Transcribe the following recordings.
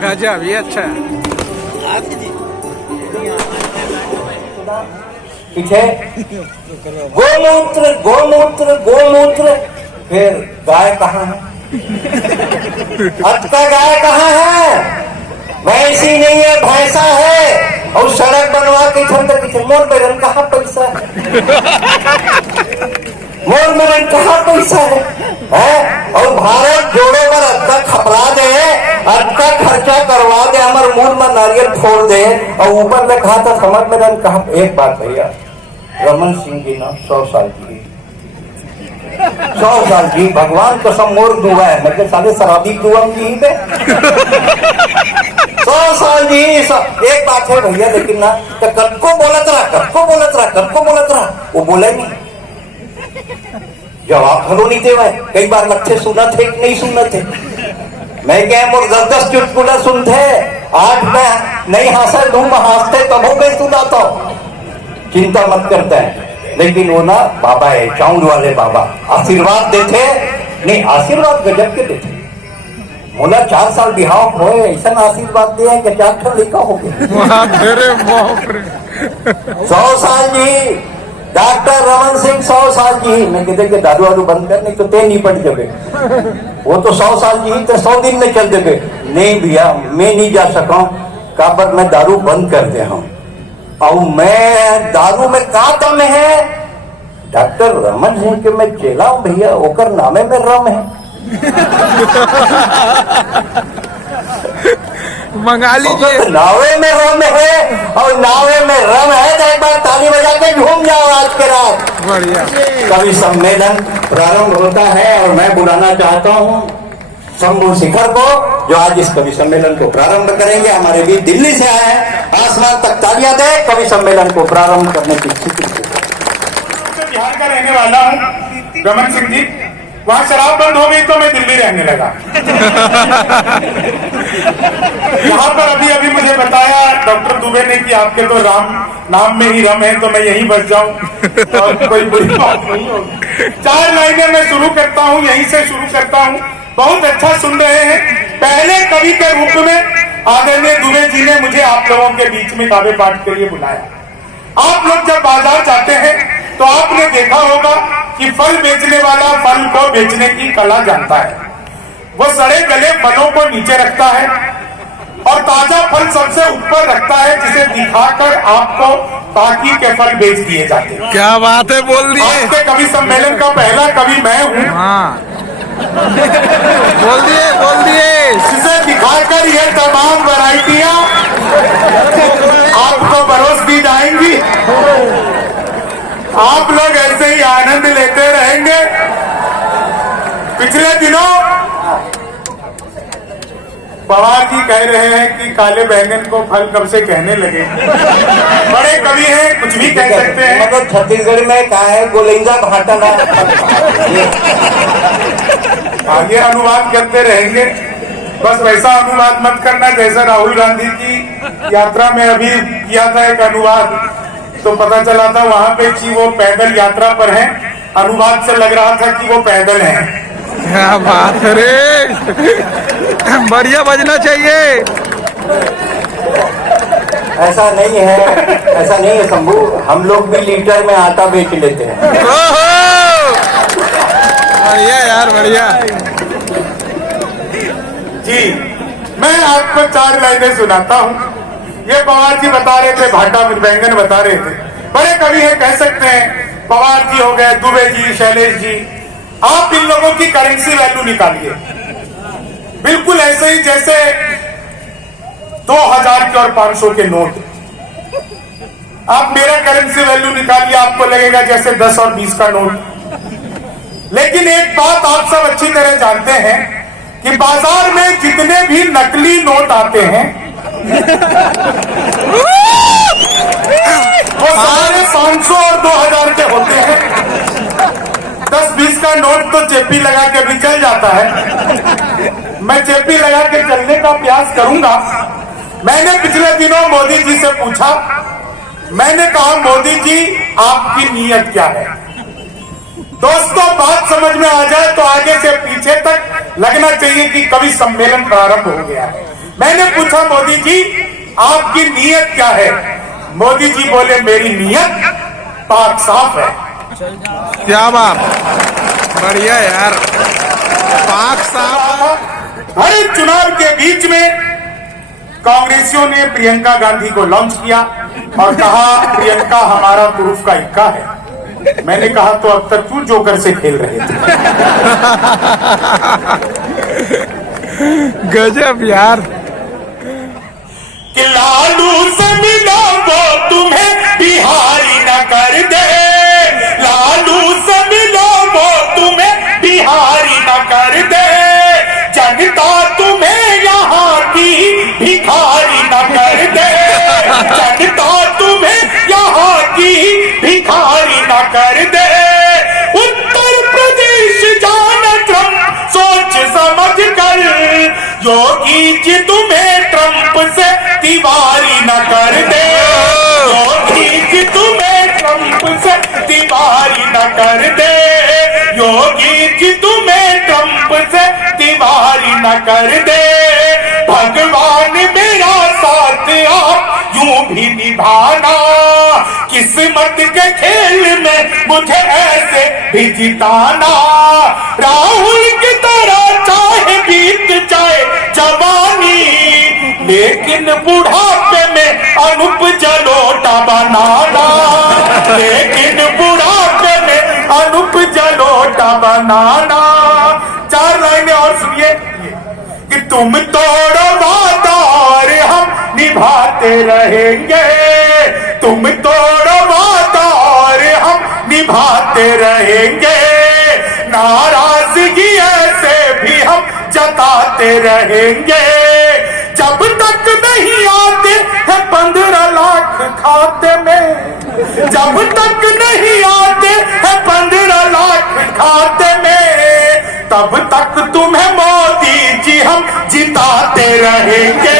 गजब, ये अच्छा है। पीछे गोमूत्र गोमूत्र गोमूत्र, फिर गाय कहाँ है? अब का गाय कहाँ है? भैंसी नहीं है, भैंसा है। और सड़क बनवा के पीछे मोर बेरन कहाँ पैसा है? मोर बेरन कहाँ पैसा है? और भारत जोड़ो पर अद्धा खपरा दे, अद्धा खर्चा करवा दे, हमारे मुंह में नारियल फोड़ दे, और ऊपर में कहा था समझ में कहा। एक बात भैया, रमन सिंह जी ना 100 साल की, 100 साल की, भगवान कसम मोर दुआ है, मैं साले शराबी दुआ की पे 100 साल जी। एक बात है भैया, लेकिन ना तो कब बोलत रहा, वो बोला नहीं, जवाब भलो नहीं दे। कई बार लक्ष्य सुना थे कि नहीं सुना थे? मैं क्या मोर 10 चुटकुला सुनते, आज मैं नहीं हंसा तुम हंसते तब हो गए सुनाता हूं, चिंता मत करता है। लेकिन वो ना बाबा है, चाउंड वाले बाबा, आशीर्वाद देते नहीं, आशीर्वाद गजब के देते। बोला 4 साल बिहाव हो, ऐसा आशीर्वाद दिया कि 4 लिखा हो गया। 100 साल जी, डॉक्टर रमन सिंह 100 साल जी। मैं कहते कि दारू वारू बंद कर, नहीं तो ते निपट जावे। वो तो 100 साल जी तो 100 दिन में चल देवे। नहीं भैया, मैं नहीं जा सका, का पर मैं दारू बंद कर दे हूं। और मैं दारू में का दम है? डॉक्टर रमन सिंह के मैं चेला हूं भैया, ओकर नामे में रम है। मंगा लीजिए। नावे में रम है, और नावे में रम है तो एक बार ताली बजा के घूम जाओ आज के रात। बढ़िया। कवि सम्मेलन प्रारंभ होता है, और मैं बुलाना चाहता हूं शंभू शिखर को, जो आज इस कवि सम्मेलन को प्रारंभ करेंगे। हमारे बीच दिल्ली से आए हैं, आसमान तक तालियां दे कवि सम्मेलन को प्रारंभ करने की स्थिति। बिहार का रहने वाला हूँ रमन सिंह जी, वहाँ शराब बंद हो गई तो मैं दिल्ली रहने लगा। यहाँ पर अभी अभी मुझे बताया डॉक्टर दुबे ने कि आपके तो नाम में ही रम है, तो मैं यहीं बस जाऊं और कोई बुरी बात नहीं होगी। 4 लाइनें मैं शुरू करता हूँ, यहीं से शुरू करता हूँ। बहुत अच्छा सुन रहे हैं। पहले कवि के रूप में आदरणीय दुबे जी ने मुझे आप लोगों के बीच में काव्य पाठ के लिए बुलाया। आप लोग जब बाजार जाते हैं तो आपने देखा होगा कि फल बेचने वाला फल को बेचने की कला जानता है। वो सड़े गले फलों को नीचे रखता है और ताजा फल सबसे ऊपर रखता है, जिसे दिखाकर आपको बाकी के फल बेच दिए जाते हैं। क्या बात है, बोल दिए। आज के कवि सम्मेलन का पहला कवि मैं हूँ। हाँ, बोल दिए। जिसे दिखाकर ये तमाम वैरायटियां आपको बरोस दी जाएंगी। आप लोग ऐसे ही आनंद लेते रहेंगे। पिछले दिनों पवार जी कह रहे हैं कि काले बैंगन को फल कब से कहने लगे। बड़े कवि हैं, कुछ भी कह सकते हैं। मतलब छत्तीसगढ़ में क्या है, गोलेंजा भाटा ना। आगे अनुवाद करते रहेंगे, बस वैसा अनुवाद मत करना जैसा राहुल गांधी की यात्रा में अभी किया था एक अनुवाद, तो पता चला था वहां पे कि वो पैदल यात्रा पर हैं। अनुवाद से लग रहा था कि वो पैदल हैं। क्या बात है रे, बढ़िया बजना चाहिए। ऐसा नहीं है शंभू, हम लोग भी लीटर में आटा बेच लेते हैं। बढ़िया यार, बढ़िया जी। मैं आपको 4 लाइनें सुनाता हूँ। ये पवार जी बता रहे थे, भाटा बैंगन बता रहे थे। बड़े कवि हैं, कह सकते हैं। पवार जी हो गए, दुबे जी, शैलेश जी। आप इन लोगों की करेंसी वैल्यू निकालिए, बिल्कुल ऐसे ही जैसे 2000 के और 500 के नोट। आप मेरा करेंसी वैल्यू निकालिए, आपको लगेगा जैसे 10 और 20 का नोट। लेकिन एक बात आप सब अच्छी तरह जानते हैं कि बाजार में जितने भी नकली नोट आते हैं वो सारे 500 और 2000 के होते हैं। 10-20 का नोट तो चेपी लगा के भी चल जाता है। मैं चेपी लगा के चलने का प्रयास करूंगा। मैंने पिछले दिनों मोदी जी से पूछा, मैंने कहा मोदी जी आपकी नीयत क्या है? दोस्तों, बात समझ में आ जाए तो आगे से पीछे तक लगना चाहिए कि कवि सम्मेलन प्रारंभ हो गया है। मैंने पूछा मोदी जी आपकी नीयत क्या है? मोदी जी बोले मेरी नीयत पाक साफ है। क्या बात, बढ़िया यार, पाक साफ। हर चुनाव के बीच में कांग्रेसियों ने प्रियंका गांधी को लॉन्च किया और कहा प्रियंका हमारा तुरुफ का इक्का है। मैंने कहा तो अब तक क्यों जोकर से खेल रहे थे? गजब यार। कि लालू से मिलो वो तुम्हें बिहारी न कर दे, लालू से मिलो वो तुम्हें बिहारी न कर दे, जनता तुम्हें यहाँ की भिखारी न कर दे, जनता तुम्हें यहाँ की भिखारी न कर दे। उत्तर प्रदेश जाना ट्रंप सोच समझ कर, योगी जी तुम्हें ट्रंप से दीवारी न कर दे, योगी जी तुम्हें ट्रंप से दीवारी न कर दे, योगी जी तुम्हें ट्रंप से दीवारी न कर दे। भगवान मेरा साथ आप यूं भी निभाना, किस्मत के खेल में मुझे ऐसे भी जिताना। राहुल की तरह चाहे बीत जाए जवानी, लेकिन बुढ़ापे में अनूप जलोटा बनाना, लेकिन बुढ़ापे में अनूप जलोटा बनाना। 4 लाइनें और सुनिए कि तुम तोड़ो वादा और हम निभाते रहेंगे, तुम तोड़ो वादा और हम निभाते रहेंगे, नाराजगी ऐसे भी हम जताते रहेंगे। जब तक नहीं आते हैं 15 लाख खाते में, जब तक नहीं आते हैं 15 लाख खाते में, तब तक तुम्हें मोदी जी हम जिताते रहेंगे,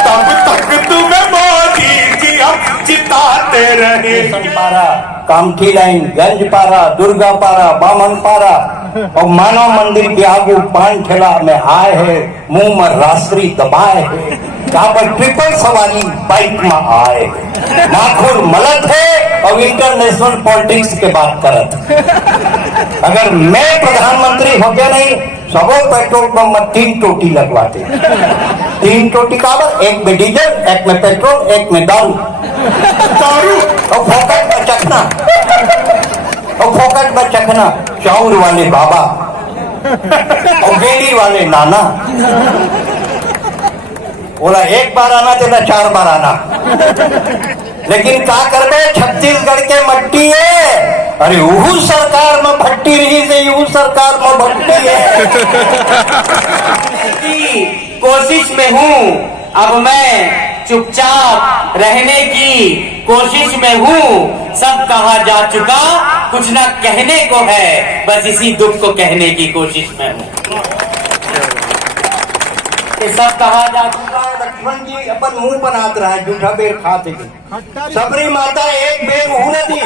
तब तक तुम्हें मोदी जी हम जिताते रहेंगे। कामठी लाइन, गंजपारा, दुर्गापारा, बामनपारा और मानव मंदिर के आगे पान ठेला में आए है, मुंह में रास्त्री दबाए है, यहाँ पर ट्रिपल सवारी बाइक में आए, माखुर मलत है और इंटरनेशनल पॉलिटिक्स के बात करत। अगर मैं प्रधानमंत्री हो गया नहीं, सबों पेट्रोल पंप में 3 टोटी लगवाते। 3 टोटी का एक में डीजल, एक में पेट्रोल, एक में दारू, दारू और फोकट में चखना, और फोकट में चखना चाउर वाले बाबा और गेड़ी वाले नाना। बोला 1 बार आना तेरा 4 बार आना, लेकिन क्या करबे, छत्तीसगढ़ के मट्टी है। अरे उहू सरकार में भट्टी रही से यू सरकार में भट्टी है। कोशिश में हूँ अब मैं चुपचाप रहने की कोशिश में हूँ, सब कहा जा चुका कुछ ना कहने को है, बस इसी दुख को कहने की कोशिश में हूँ। सब कहा जा चुका। लक्ष्मण जी अपन मुंह बनात रहा है, जूठा बेर खाते थे। सबरी माता एक बेर उहने दी,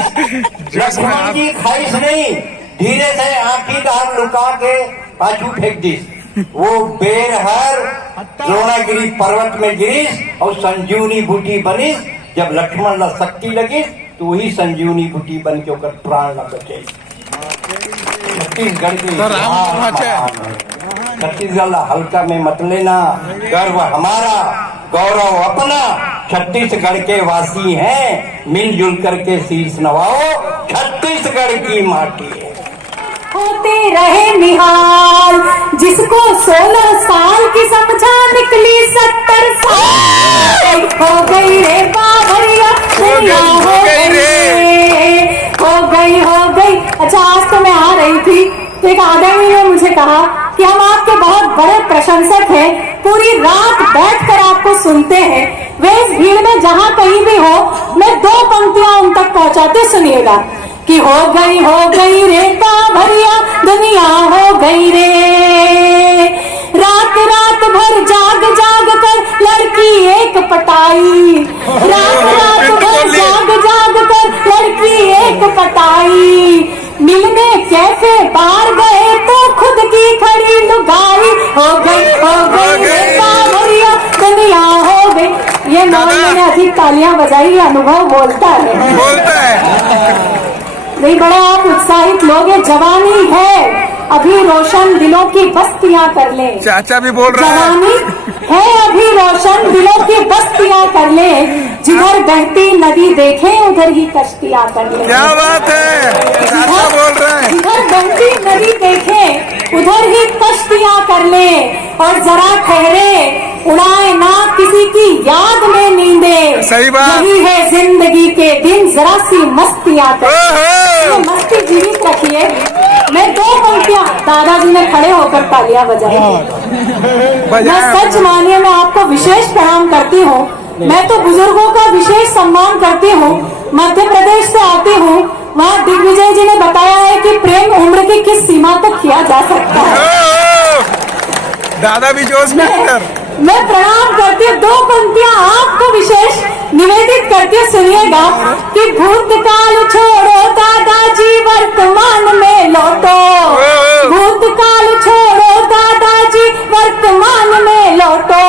लक्ष्मण जी खाइस नहीं, धीरे से आंखी दार लुका के पाछू फेंक दी। वो बेर हर द्रोणागिरी पर्वत में गिरीस और संजीवनी बूटी बनीस। जब लक्ष्मण ला शक्ति लगी तो वही संजीवनी बूटी बन के ओकर प्राण ला बचे। छत्तीसगढ़ के छत्तीसगढ़ हल्का में मत लेना, गर्व हमारा, गौरव अपना, छत्तीसगढ़ के वासी हैं, मिलजुल करके शीश नवाओ, छत्तीसगढ़ की माटी है। होते रहे निहाल, जिसको 16 साल की समझा निकली 70 साल हो गई रे बाबरिया, हो गई रे, हो गई। अच्छा, आज तो मैं आ रही थी तो एक आदमी ने मुझे कहा कि हम आपके बहुत बड़े प्रशंसक हैं, पूरी रात बैठकर आपको सुनते हैं। वे इस भीड़ में जहां कहीं भी हो, मैं 2 पंक्तियां उन तक पहुंचाते, सुनिएगा कि हो गई रे भरिया दुनिया, हो गई रे। रात रात भर जाग जाग कर लड़की एक पटाई, रात भर जाग जाग कर लड़की एक पटाई। मिलने कैसे बाहर गए तो खुद की खड़ी लुगाई, हो गई रे भरिया श्रीमान मैंने अधिक तालियां बजाई, ये अनुभव बोलता है। बोलता है। नहीं, बड़ा आप उत्साहित लोग हैं। जवानी है अभी रोशन, दिलों की बस्तियां कर ले। चाचा भी बोल रहा है। जवानी है अभी रोशन, दिलों की बस्तियां कर ले। जिधर बहती नदी देखे उधर ही कश्तियां कर ले। क्या बात है, चाचा बोल रहे हैं। जिधर बहती नदी देखे उधर ही कश्तियां कर ले। और जरा ठहरे, उड़ाए ना किसी की याद में नींदे। सही बात। यही है जिंदगी के दिन, जरा सी मस्तियां कर ले। ओहो! मस्ती जीवित रखिए। मैं 2 पंक्तियां, दादाजी ने खड़े होकर तालियां बजाई। मैं सच मानिए, मैं आपको विशेष प्रणाम करती हूँ। मैं तो बुजुर्गों का विशेष सम्मान करती हूँ। मध्य प्रदेश से आती हूँ, वहाँ दिग्विजय जी ने बताया है कि प्रेम उम्र की किस सीमा तक किया जा सकता है। ओहो! दादा भी जोश में अंदर। मैं प्रणाम करती हूँ। 2 पंक्तियां आपको विशेष निवेदित करती हूँ, सुनिएगा कि भूतकाल छोड़ो दादाजी, वर्तमान में लौटो। भूतकाल छोड़ो दादाजी, वर्तमान में लौटो।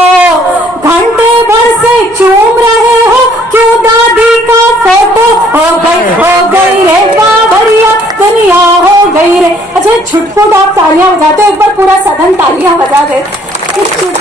घंटे भर से चूम रहे हो क्यों दादी का फोटो। हो गई रे बाबरिया दुनिया, हो गई रे। अच्छा, छुटपुट आप तालियां बजाते हो, एक बार पूरा सदन तालियां बजा दे। छुटपुट